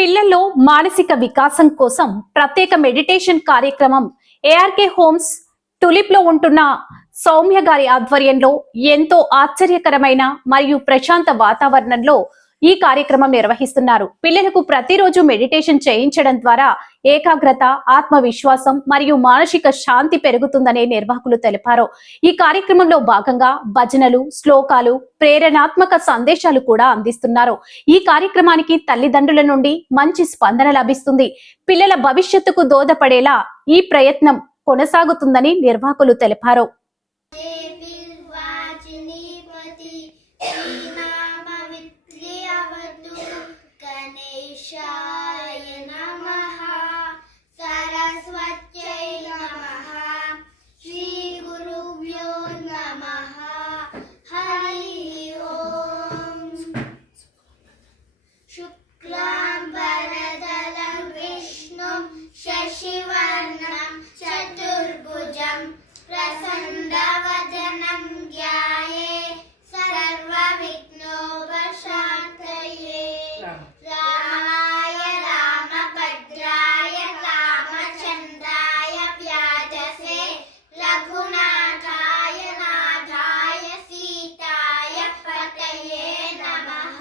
పిల్లల్లో మానసిక వికాసం కోసం ప్రత్యేక మెడిటేషన్ కార్యక్రమం ఏఆర్కే హోమ్స్ టులిప్ లో ఉంటున్న సౌమ్య గారి ఆధ్వర్యంలో ఎంతో ఆశ్చర్యకరమైన మరియు ప్రశాంత వాతావరణంలో ఈ కార్యక్రమం నిర్వహిస్తున్నారు. పిల్లలకు ప్రతిరోజు మెడిటేషన్ చేయించడం ద్వారా ఏకాగ్రత, ఆత్మవిశ్వాసం మరియు మానసిక శాంతి పెరుగుతుందని నిర్వాహకులు తెలిపారు. ఈ కార్యక్రమంలో భాగంగా భజనలు, శ్లోకాలు, ప్రేరణాత్మక సందేశాలు కూడా అందిస్తున్నారు. ఈ కార్యక్రమానికి తల్లిదండ్రుల నుండి మంచి స్పందన లభిస్తుంది. పిల్లల భవిష్యత్తుకు దోహదపడేలా ఈ ప్రయత్నం కొనసాగుతుందని నిర్వాహకులు తెలిపారు. శశివర్ణం చతుర్భుజం ప్రసన్నవదనం ధ్యాయే సర్వవిఘ్నోపశాంతయే రామాయ రామభద్రాయ రామచంద్రాయ వ్యాజసే రఘునాథాయ నాథాయ సీతాయ పతయే నమః.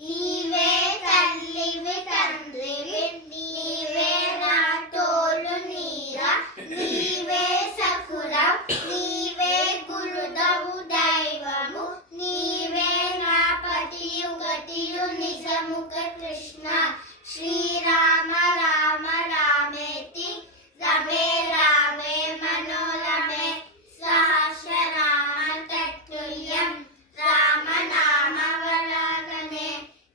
నీవే తల్లివి తండ్రివి, నీవే నా తోడు నీరా, నీవే సకురం, నీవే గురుదవు దైవము, నీవే నా పతియు గతియు నిజముఖ కృష్ణ. శ్రీరామ రామ రామేతి రమే రామే మనోరమే సహస్రనామ తత్తుల్యం రామ నామ వరాననే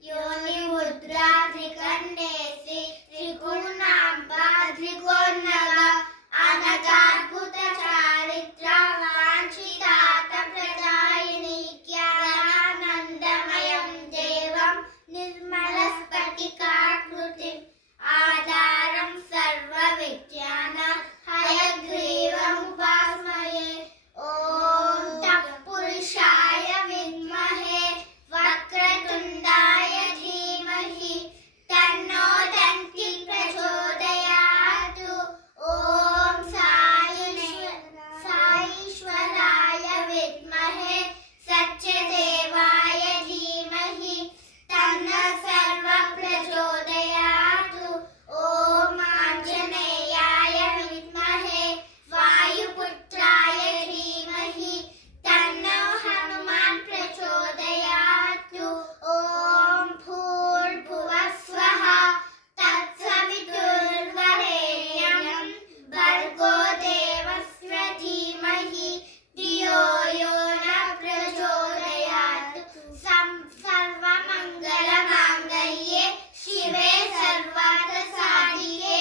యోని ముద్రా త్రికండేసి త్రిగుణాంబా త్రికోణగా అనగాద్భుత చారిత్ర వాంఛితాత ప్రదాయిని జ్ఞానానందమయం దేవం నిర్మల స్ఫటికాకృతి ఆధారం సర్వ విజ్ఞాన హయగ్రీవముపాస్మయే. ఓం తత్పురుషాయ విద్మహే వక్రతుండాయ ధీమహి తన్నో దంతి ప్రచోదయాతు. ఓం సాయిశ్వరాయ విద్మహే సత్యదేవాయ ధీమహి తన్నో సర్వ ప్రచోదయాతు. ఓం ఆంజనేయాయ విద్మహే వాయుపుత్రాయ ధీమహి తన్నో హనుమాన్ ప్రచోదయాతు. ఓం భూర్భువః స్వః తత్సవితుర్వరేణ్యం భర్గో దేవస్య ధీమహి ధియో యో న ప్రచోదయాత్. సర్వమంగళమాంగళ్యే శివే సర్వార్థ సాధికే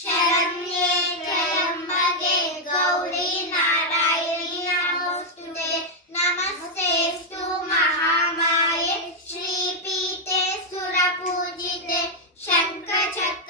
శరణ్యే త్రయంబకే గౌరీ నారాయణి నమోస్తుతే. నమస్తేస్తు మహామాయే శ్రీపీతే సురపూజితే శంఖచక్ర